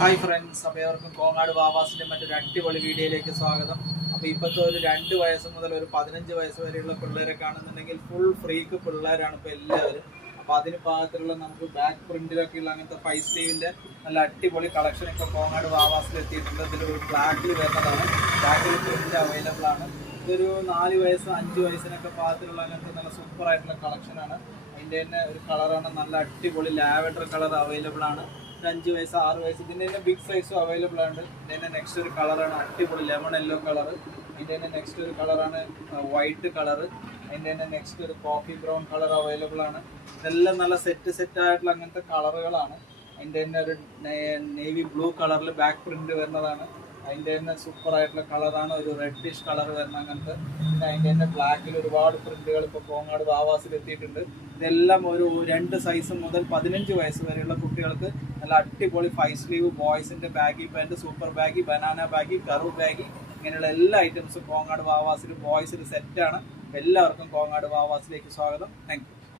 Hi friends, അപ്പോൾ എവർക്കും കോങ്ങാട് വാവാസിൻ്റെ മറ്റൊരു അടിപൊളി വീഡിയോയിലേക്ക് സ്വാഗതം. അപ്പോൾ ഇപ്പോഴത്തെ ഒരു 2 വയസ്സ് മുതൽ ഒരു 15 വയസ്സ് വരെയുള്ള പിള്ളേരെ കാണുന്നുണ്ടെങ്കിൽ ഫുൾ ഫ്രീക്ക് പിള്ളേരാണ് ഇപ്പോൾ എല്ലാവരും. അപ്പോൾ അതിന് പാകത്തിലുള്ള നമുക്ക് ബാക്ക് പ്രിന്റിലൊക്കെയുള്ള അങ്ങനത്തെ 5 സ്ലീവിൻ്റെ നല്ല അടിപൊളി കളക്ഷൻ ഇപ്പോൾ കോങ്ങാട് വാവാസിൽ എത്തിയിട്ടുണ്ട്. ഇതിലൊരു ബ്ലാക്കിൽ വരുന്നതാണ്, ബ്ലാക്കിൽ പ്രിന്റ് അവൈലബിൾ ആണ്. ഇതൊരു 4 വയസ്സ് 5 വയസ്സിനൊക്കെ പാകത്തിലുള്ള അങ്ങനത്തെ നല്ല സൂപ്പർ ആയിട്ടുള്ള കളക്ഷനാണ്. അതിൻ്റെ തന്നെ ഒരു കളറാണ് നല്ല അടിപൊളി ലാവൻഡർ കളർ അവൈലബിൾ ആണ്. 5 വയസ്സ് 6 വയസ്സ് ഇതിൻ്റെ തന്നെ ബിഗ് സൈസും അവൈലബിൾ ആണ്. ഇതിൻ്റെ നെക്സ്റ്റ് ഒരു കളറാണ് അടിപൊളി ലെമൺ യെല്ലോ കളർ. ഇതിൻ്റെ തന്നെ നെക്സ്റ്റ് ഒരു കളറാണ് വൈറ്റ് കളർ. അതിൻ്റെ തന്നെ നെക്സ്റ്റ് ഒരു കോഫി ബ്രൗൺ കളർ അവൈലബിൾ ആണ്. ഇതെല്ലാം നല്ല സെറ്റ് ആയിട്ടുള്ള അങ്ങനത്തെ കളറുകളാണ്. അതിൻ്റെ തന്നെ ഒരു നേവി ബ്ലൂ കളറിൽ ബാക്ക് പ്രിന്റ് വരുന്നതാണ്. അതിൻ്റെ തന്നെ സൂപ്പർ ആയിട്ടുള്ള കളറാണ്, ഒരു റെഡിഷ് കളർ വരുന്ന അങ്ങനത്തെ. പിന്നെ അതിൻ്റെ തന്നെ ബ്ലാക്കിൽ ഒരുപാട് പ്രിന്റുകൾ ഇപ്പോൾ കോങ്ങാട് വാവാസിൽ എത്തിയിട്ടുണ്ട്. ഇതെല്ലാം ഒരു 2 സൈസ് മുതൽ 15 വയസ്സ് വരെയുള്ള കുട്ടികൾക്ക് നല്ല അടിപൊളി 5 സ്ലീവ് ബോയ്സിൻ്റെ baggy pant, super baggy, banana baggy, കറു ബാഗി, ഇങ്ങനെയുള്ള എല്ലാ ഐറ്റംസും കോങ്ങാട് വാവാസിൽ ബോയ്സിൽ സെറ്റാണ്. എല്ലാവർക്കും കോങ്ങാട് വാവാസിലേക്ക് സ്വാഗതം. Thank you.